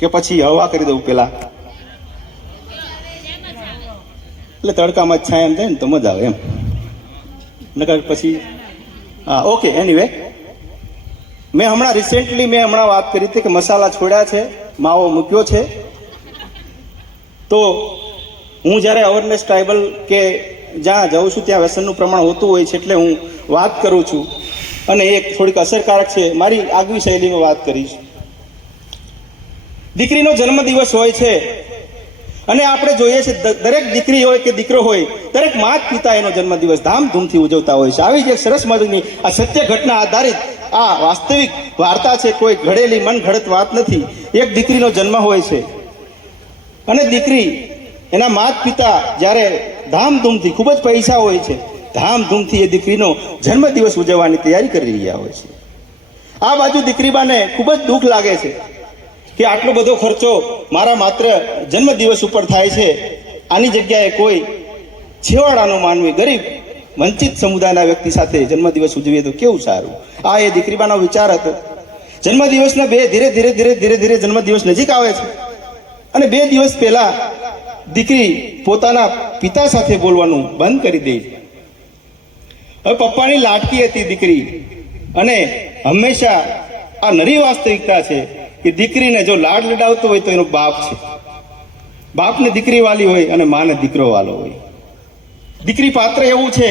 કે પછી હવા કરી દઉં પેલા? એટલે તડકામાં છાય એમ થાય ને તો મજા આવે એમ. નકર પછી, હા, ઓકે એનીવે મેં હમણાં રિસેન્ટલી મેં હમણાં વાત કરી હતી કે મસાલા છોડ્યા છે, માવો મૂક્યો છે. તો હું જ્યારે અવેરનેસ ટ્રાઇબલ કે જ્યાં જાઉં છું ત્યાં વ્યસનનું પ્રમાણ હોતું હોય છે એટલે હું વાત કરું છું. અને એક થોડીક અસરકારક છે. મારી આગવી શૈલીમાં વાત કરીશ. દીકરીનો જન્મદિવસ હોય છે. અને આપણે જોઈએ છે દરેક દીકરી હોય કે દીકરો હોય, દરેક માત પિતા એનો જન્મદિવસ ધામધૂમથી ઉજવતા હોય છે. આવી જ સરસ મજાની આ સત્ય ઘટના આધારિત આ વાસ્તવિક વાર્તા છે, કોઈ ઘડેલી મન ઘડત વાત નથી. એક દીકરીનો જન્મ હોય છે. અને દીકરી એના માત પિતા જ્યારે ધામધૂમથી ખૂબ જ પૈસા હોય છે, ધામધૂમથી એ દીકરીનો જન્મદિવસ ઉજવવાની તૈયારી કરી રહ્યા હોય છે. આ બાજુ દીકરીબાને ખૂબ જ દુઃખ લાગે છે. કે આટલો બધો ખર્ચો મારા માત્ર જન્મદિવસ ઉપર થાય છે. આની જગ્યાએ કોઈ છેવાડાનો માનવી ગરીબ, વંચિત સમુદાયના વ્યક્તિ સાથે જન્મદિવસ ઉજવીએ તો કેવું સારું? આ એ દીકરીબાનો વિચાર હતો. જન્મદિવસના બે ધીરે ધીરે ધીરે ધીરે ધીરે જન્મદિવસ નજીક આવે છે. અને બે દિવસ પહેલા દીકરી પોતાના પિતા સાથે બોલવાનું બંધ કરી દે હવે પપ્પાની લાટકી હતી દીકરી. અને હંમેશા આ નરી વાસ્તવિકતા છે. કે દીકરીને જો લાડ લડાવતો હોય તો એનો બાપ છે. બાપને દીકરી વાલી હોય અને માને દીકરો વાલો હોય. દીકરી પાત્ર એવું છે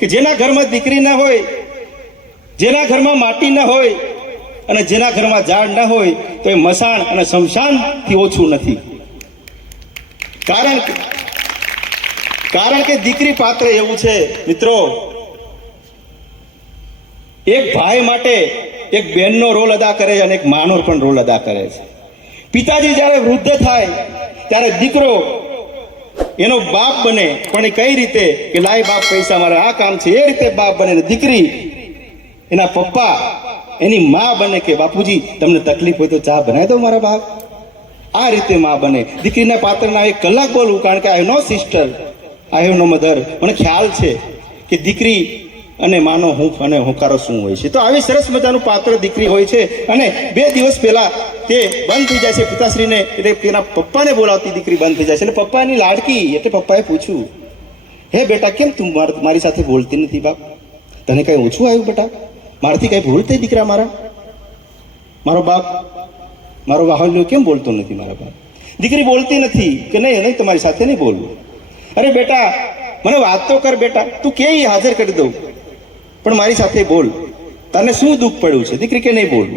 કે જેના ઘરમાં દીકરી ન હોય, જેના ઘરમાં માટી ન હોય અને જેના ઘરમાં ઝાડ ન હોય, તો એ મસાણ અને શમશાનથી ઓછું નથી. કારણ કે કારણ કે દીકરી પાત્ર એવું છે, મિત્રો, એક ભાઈ માટે એક બહેનનો રોલ અદા કરે છે અને એક માનો પણ રોલ અદા કરે છે. પિતાજી જ્યારે વૃદ્ધ થાય, ત્યારે દીકરો એનો બાપ બને, પણ એ કઈ રીતે કે લાય બાપ પૈસા મારે, આ કામ છે, એ રીતે બાપ બને દીકરી એના પપ્પા, એની મા બને કે બાપુજી, તમને તકલીફ હોય તો ચા બનાવી દો મારા બાપ. આ રીતે મા બને. દીકરીના પાત્રના એક કલાક બોલવું, કારણ કે I know sister I have no mother મને ખ્યાલ છે કે દીકરી અને માનો હું અને હોંકારો શું હોય છે? તો આવી સરસ મજાનું પાત્ર દીકરી હોય છે અને બે દિવસ પહેલા તે બંધ થઈ જાય છે. પિતાશ્રીને એટલે તેના પપ્પાને બોલાવતી દીકરી બંધ થઈ જાય છે. અને પપ્પાની લાડકી, એટલે પપ્પાએ પૂછ્યું, હે બેટા, કેમ તું માર- સાથે બોલતી નથી બાપ? તને કાંઈ ઓછું આવ્યું બેટા? મારાથી કાંઈ ભૂલ થઈ દીકરા મારા? મારો બાપ, મારો વાહલ્યો કેમ બોલતો નથી મારા બાપ? દીકરી બોલતી નથી કે નહીં નહીં તમારી સાથે નહીં બોલવું અરે બેટા, મને વાત તો કર બેટા. તું કે હાજર કરી દઉં? પણ મારી સાથે બોલ. તને શું દુઃખ પડ્યું છે? દીકરી કે નહીં બોલ?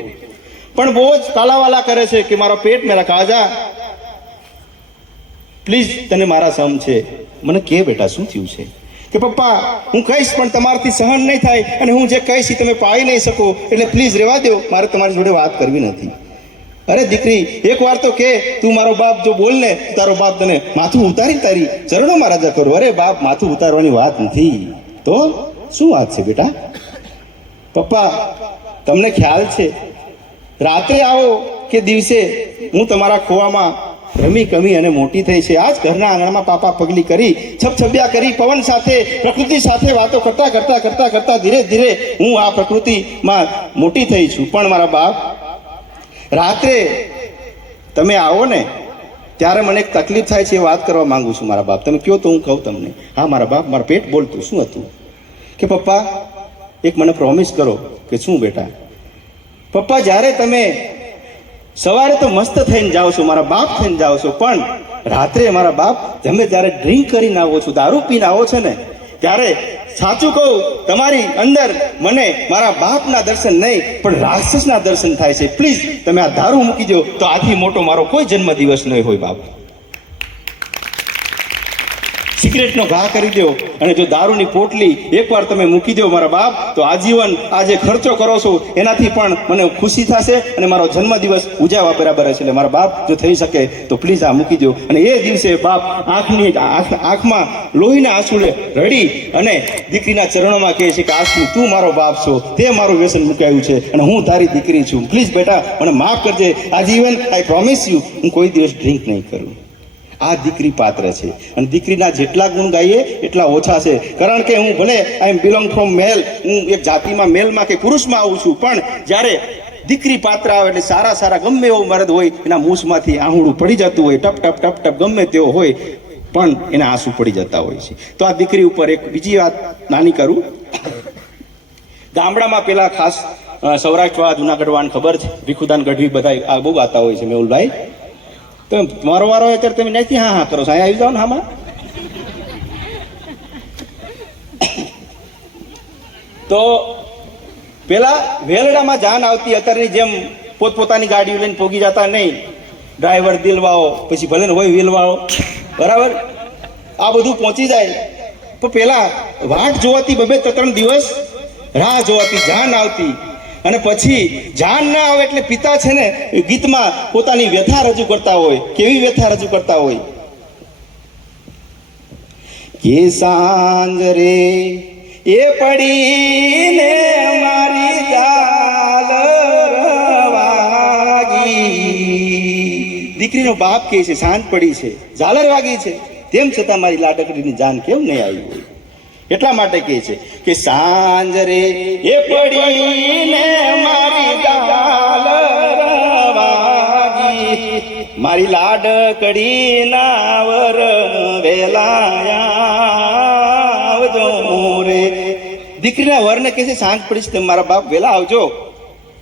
પણ બહુ જ કાલાવાલા કરે છે કે મારો પેટ મેરા કાજા પ્લીઝ તને મારા સમ છે. મને કે બેટા, શું થયું છે? કે પપ્પા, હું કહીશ પણ તમારાથી સહન નહીં થાય અને હું જે કહીશ એ તમે પાળી નહીં શકો. એટલે પ્લીઝ રહેવા દો મારે તમારી જોડે વાત કરવી નથી. અરે દીકરી, એક વાર તો કે, તું મારો બાપ જો બોલ ને તારો બાપ તને માથું ઉતારી તારી ચરણોમાં રાજા કરું. અરે બાપ, માથું ઉતારવાની વાત નથી. તો? શું વાત છે બેટા? પપ્પા, તમને ખ્યાલ છે, રાત્રે આવો કે દિવસે હું તમારા ખોવામાં રમી કમી અને મોટી થઈ છે. આજ ઘરના આંગણામાં પાપા પગલી કરી છબછબ્યા કરી, પવન સાથે, પ્રકૃતિ સાથે વાતો કરતા કરતા કરતા કરતા ધીરે ધીરે હું આ પ્રકૃતિમાં મોટી થઈ છું. પણ મારા બાપ, રાત્રે તમે આવો ને, ત્યારે મને એક તકલીફ થાય છે એ વાત કરવા માંગુ છું મારા બાપ. તમે કહો તો હું કહું તમને. હા, મારા બાપ, મારા પેટ બોલતું. શું હતું? કે પપ્પા, એક મને પ્રોમિસ કરો કે શું બેટા? પપ્પા, જ્યારે તમે સવારે તો મસ્ત થઈને જાઓ છો, મારા બાપ થઈને જાઓ છો, પણ રાત્રે મારા બાપ તમે જ્યારે ડ્રિંક કરીને આવો છો, દારૂ પીને આવો છો ને, ત્યારે સાચું કહું, તમારી અંદર મને મારા બાપના દર્શન નહીં, પણ રાક્ષસના દર્શન થાય છે. પ્લીઝ તમે આ દારૂ મૂકી દો તો આથી મોટો મારો કોઈ જન્મદિવસ નહીં હોય, બાપ. સિગરેટનો ઘા કરી દો અને જો દારૂની પોટલી એકવાર તમે મૂકી દો મારા બાપ, તો આજીવન આ જે ખર્ચો કરો છો. એનાથી પણ મને ખુશી થશે અને મારો જન્મદિવસ ઉજાવા બરાબર છે એટલે મારા બાપ જો થઈ શકે, તો પ્લીઝ આ મૂકી દો. અને એ દિવસે બાપ આંખની આંખમાં લોહીના આંસુડે રડી અને દીકરીના ચરણોમાં કહે છે કે, આશુ, તું મારો બાપ છો. તે મારું વ્યસન મુકાયું છે અને હું તારી દીકરી છું. પ્લીઝ બેટા, મને માફ કરજે. આજીવન આઈ પ્રોમિસ યુ હું કોઈ દિવસ ડ્રિંક નહીં કરું. આ દીકરી પાત્ર છે. અને દીકરીના જેટલા ગુણ ગાઈએ, એટલા ઓછા છે. કારણ કે હું ભલે આઈ એમ બિલોંગ ફ્રોમ મેલ હું એક જાતિમાં મેલમાં કે પુરુષમાં આવું છું, પણ જ્યારે દીકરી પાત્ર આવે એટલે સારા સારા ગમે એવો મરદ હોય, એના મૂછમાંથી આહુડું પડી જતું હોય, ટપ ટપ ટપ ટપ ગમે તેવો હોય, પણ એના આંસુ પડી જતા હોય છે. તો આ દીકરી ઉપર એક બીજી વાત નાની કરું. ગામડામાં પેલા ખાસ સૌરાષ્ટ્રવાળા સૌરાષ્ટ્ર, જુનાગઢ વાન ખબર છે? ભીખુદાન ગઢવી બધા આ બહુ ગાતા હોય છે મેહુલભાઈ. તો મારો વારો હોય તમે નથી હા હા કરો છો. આવી જાઓ ને હામાં. તો પેલા વેલડામાં જાન આવતી અત્યારની જેમ પોતપોતાની ગાડીઓ લઈને પોગી જતા નહીં. ડ્રાઈવર દિલવાઓ, પછી ભલે હોય વિલવાઓ. બરાબર? આ બધું પહોંચી જાય. તો પેલા વાટ જોવાતી બબે ત્રણ દિવસ રાહ જોવાતી જાન આવતી. અને પછી જાન ના આવે એટલે પિતા છે ને ગીતમાં પોતાની વ્યથા રજૂ કરતા હોય. કેવી વ્યથા રજૂ કરતા હોય? કે સાંજ રે એ પડીને મારી ગાલ વાગી દીકરીનો બાપ કહે છે, સાંજ પડી છે. ઝાલર વાગી છે. તેમ છતાં મારી લાડકડીની જાન કેમ નહીં આવી હોય? એટલા માટે કહે છે કે સાંજ રે એ પડીને મારી દાલ રવાગી. મારી લાડકડી ના વર વેલાયા રે દીકરીના વરને કહે છે, સાંજ પડીશ તેમ મારા બાપ વેલા આવજો.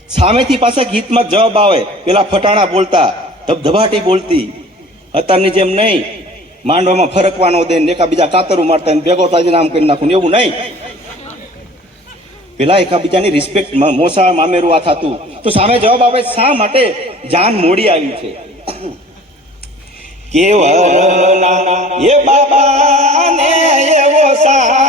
સામેથી પાછા ગીતમાં જવાબ આવે. પેલા ફટાણા બોલતા, ધબધબાટી બોલતી. અત્યારની જેમ નહીં માંડવામાં ફરકવાનો દે ને એકાબીજા કાતરું મારતા ભેગો થાય નામ કરી નાખું એવું નહીં. પેલા એકાબીજાની રિસ્પેક્ટ મોસા મામેરું આ થતું. તો સામે જવાબ આપે શા માટે જાન મોડી આવી છે? કેવા એ બાબાને એવો સાફો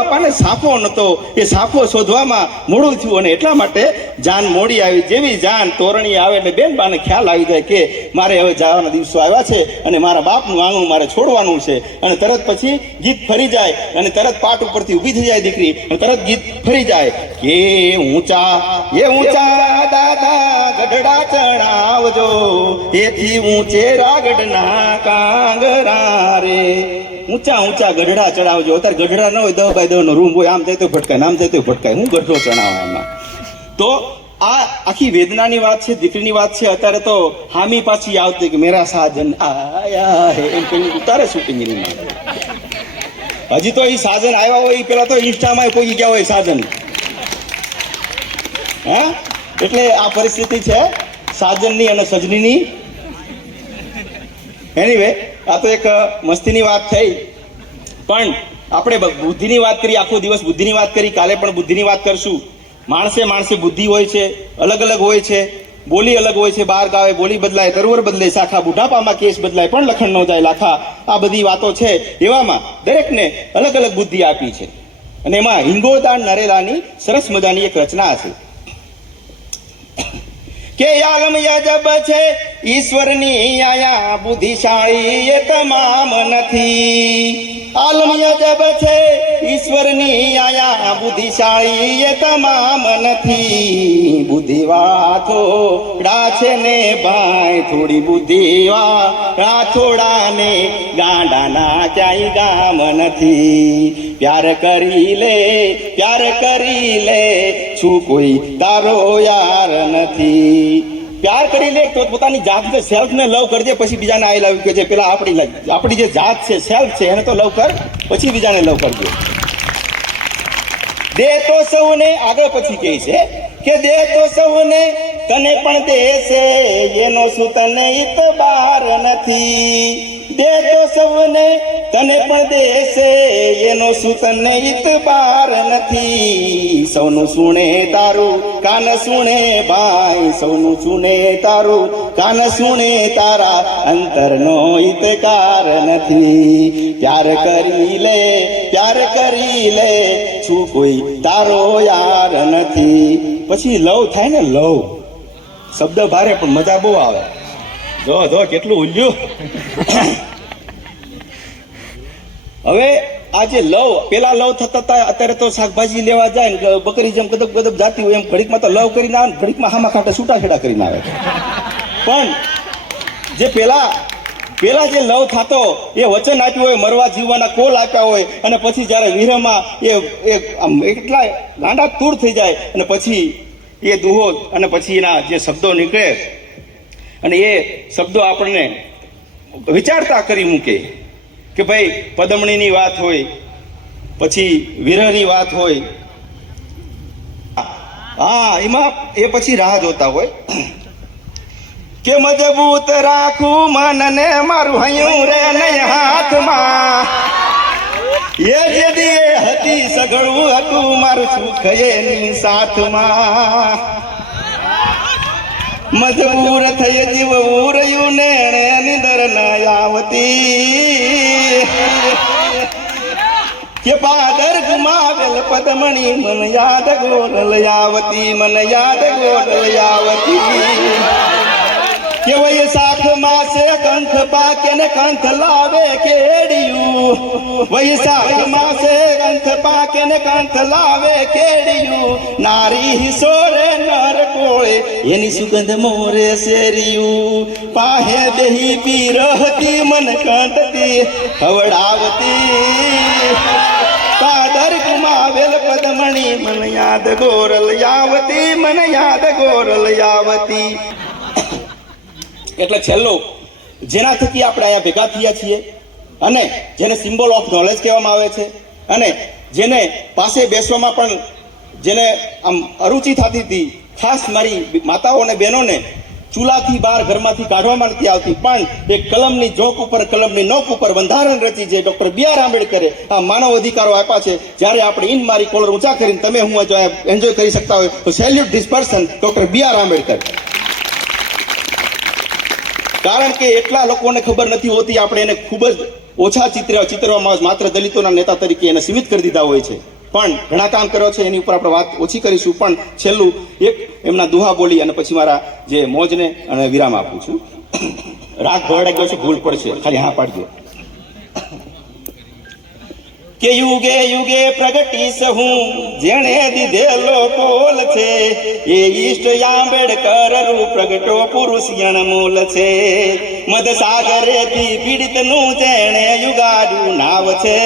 બાપાને સાફો નહોતો એ સાફો શોધવામાં મોડું થયું અને એટલા માટે જાન મોડી આવી. જેવી જાન તોરણી આવે એટલે બેન બાને ખ્યાલ આવી જાય કે મારે હવે જવાના દિવસો આવ્યા છે અને મારા બાપનું આંગણું મારે છોડવાનું છે. અને તરત પછી ગીત ફરી જાય અને તરત પાટ ઉપરથી ઊભી થઈ જાય દીકરી. અને તરત ગીત ફરી જાય. કે ઊંચા, એ ઊંચા દાદા ગઢડા ચણાવજો એથી ઊંચે રાગડના કાંગરા રે. ઊંચા ઊંચા ગઢડા ચડાવજો. અત્યારે ગઢડા ન હોય દહ બાય દહ નો રૂમ હોય, આમ જતો ભટકાય આમ જતો ભટકાય. હું ગઢડો ચડાવવા એમાં? તો આ આખી વેદનાની વાત છે, દીકરીની વાત છે. અત્યારે તો હામી પાછી આવતી કે મેરા સાજન આયા હે એમ કહીને ઉતારે શૂટિંગ હજી તો એ સાજન આવ્યા હોય, એ પેલા તો ઇન્સ્ટામાં કોઈ ગયા હોય સાજન. હા? એટલે આ પરિસ્થિતિ છે સાજનની અને સજનીની. એનીવે આ તો એક મસ્તીની વાત થઈ. પણ આપણે બુદ્ધિની વાત કરી, આખો દિવસ બુદ્ધિની વાત કરી, કાલે પણ બુદ્ધિની વાત કરશું. માણસે માણસે બુદ્ધિ હોય છે, અલગ અલગ હોય છે, બોલી અલગ હોય છે, બાર ગાવે, બોલી બદલાય, તરવર બદલાય, શાખા બુઢાપામાં કેસ બદલાય, પણ લખણ નો જાય, લાખા, આ બધી વાતો છે. એવામાં દરેકને અલગ અલગ બુદ્ધિ આપી છે. અને એમાં હિંગોળદાન, નરેલાની સરસ મજાની એક રચના છે કે આલમ યજબ છે? ઈશ્વરની આયા બુદ્ધિશાળી એ તમામ નથી. આલમ યજબ છે? ઈશ્વરની આયા બુદ્ધિશાળી એ તમામ નથી. બુદ્ધિવા થોડા છે ને ભાઈ, થોડી બુદ્ધિવા થોડા ને ગાંડાના ક્યાંય ગામ નથી. પ્યાર કરી લે, પ્યાર કરી લે છું કોઈ તારો યાર નથી. પ્યાર કરી લે તો પોતાની જાતને સેલ્ફને લવ કરજે પછી બીજાને આઈ લવ કે જે પેલા આપણી આપણી જે જાત છે સેલ્ફ છે, એને તો લવ કર, પછી બીજાને લવ કરજો. દે તો સૌને, આગળ પછી કહે છે કે દે તો સૌને, તને પણ દે છે એનો શું તને ઇતબાર નથી. દે તો સૌને, તને પણ દેશે એનો શું તને ઇતબાર નથી. સૌનું સુણે તારું, કાન સુણે ભાઈ. સૌનું સુણે તારું, કાન સુણે તારા. અંતરનો ઇતકાર નથી. પ્યાર કરી લે, પ્યાર કરી લે. છું કોઈ તારો યાર નથી. પછી લવ થાય ને લવ. શબ્દ ભારે, પણ મજા બહુ આવે. જો જો, કેટલું ઉલ્યું હવે આ જે લવ, પેલા લવ થતા હતા અત્યારે તો શાકભાજી લેવા જાય ને બકરી જેમ ગદબ ગદબ જાતી હોય એમ ઘડીકમાં તો લવ કરીને આવે ઘડીકમાં હામા કાંટે છૂટાછેડા કરીને આવે. પણ જે પેલા પેલા જે લવ થતો, એ વચન આપ્યું હોય, મરવા જીવવાના કોલ આપ્યા હોય, અને પછી જ્યારે વિરહમાં એ એટલા ગાંડા તૂર થઈ જાય, અને પછી એ દુહો, અને પછી એના જે શબ્દો નીકળે, અને એ શબ્દો આપણને વિચારતા કરી મૂકે. કે ભાઈ, પદમણીની વાત હોય, પછી વિરહની વાત હોય. હા, એમાં એ પછી રાહ જોતા હોય. કે મજબૂત રાખું મનને મારું હૈયું રે નહીં હાથમાં. એ જે હતી સગળું હતું, મારું સુખ એની સાથમાં. મજબૂર થઈ જીવવું રહ્યું ને નિંદર ના આવતી. કે પાદર ગુમાવેલ પદમણી મન યાદ ગોરલ આવતી, મન યાદ ગોરલ આવતી. કે વય સાખ માસે કંથ પાકે ને કંથ લાવે કેડિયું. વૈશાખ માસે કંથ પાકે ને કંથ લાવે કેડિયું. નારી હિસોરે નર કોળે, એની સુગંધ મોરે શેરિયું. પાહે દેહી પી રહતી મન કંઠતી, હવડાવતી. પાદર ગુમાવેલ પદમણી, મન યાદ ગોરલ યાવતી, મન યાદ ગોરલ યાવતી. એટલે છેલ્લું જેના થકી આપણે અહીંયા ભેગા થયા છીએ અને જેને સિમ્બોલ ઓફ નોલેજ કહેવામાં આવે છે અને જેને પાસે બેસવામાં પણ જેને આમ અરુચિ થતી હતી, ખાસ મારી માતાઓ અને બહેનોને ચૂલાથી બહાર ઘરમાંથી કાઢવામાં નથી આવતી, પણ એ કલમની જોક ઉપર, કલમની નોક ઉપર બંધારણ રચી જે ડૉક્ટર બી આર આંબેડકરે આ માનવ અધિકારો આપ્યા છે, જ્યારે આપણે ઇન મારી કોલર ઊંચા કરીને તમે હું જો એન્જોય કરી શકતા હોય, તો salute this person doctor B R Ambedkar. કારણ કે એટલા લોકોને ખબર નથી હોતી, આપણે એને ખૂબ જ ઓછા ચિત્ર ચિત્રવામાં માત્ર દલિતોના નેતા તરીકે એને સીમિત કરી દીધા હોય છે. પણ ઘણા કામ કર્યો છે, એની ઉપર આપણે વાત ઓછી કરીશું, પણ છેલ્લું એક એમના દુહા બોલી અને પછી મારા જે મોજને અને વિરામ આપું છું. રાગ ભરડાઈ ગયો છે, ભૂલ પડશે, ખાલી હા પાડજો. કે યુગે યુગે પ્રગટીશ હું જેણે દીધેલો કોલ છે, એ ઈષ્ટ આંબેડકર રૂ પ્રગટો પુરુષ મૂલ છે. મદ સાગરેથી પીડિતનું જેણે યુગાડ્યું નાવ છે.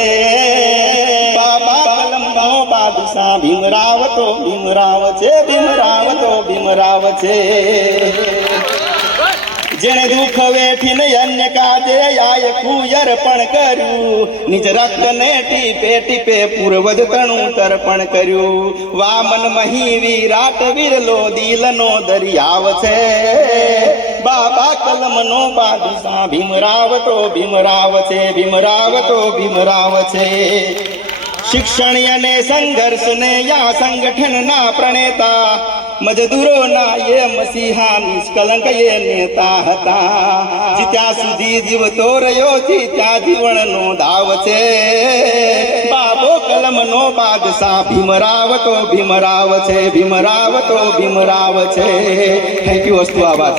બાબા કલમનો બાદશાહ ભીમરાવ તો ભીમરાવ છે, ભીમરાવ તો ભીમરાવ છે. જેણે દુઃખ વેઠીને અન્ય કાજે આય કુયર પણ કર્યું. નિજ રક્તને ટીપે ટીપે પૂર્વજ તણું તર્પણ કર્યું. વામન મહી વિરાટ વિરલો દિલનો દરિયાવ છે. બાબા કલમનો બાદશાહ ભીમરાવ તો ભીમરાવ છે, ભીમરાવ તો ભીમરાવ છે. શિક્ષણ અને સંઘર્ષ ને યા સંગઠન ના પ્રણેતા મજદૂરો ના એ મસીહા નિષ્કલંક એ નેતા હતા જીત્યા સુધી જીવતો રહ્યો છે ત્યાં જીવન નો દાવ છે બાબો કલમ નો બાદશાહ ભીમરાવ તો ભીમરાવ છે ભીમરાવ તો ભીમરાવ છે થેન્ક યુ વસ્તુ આભાર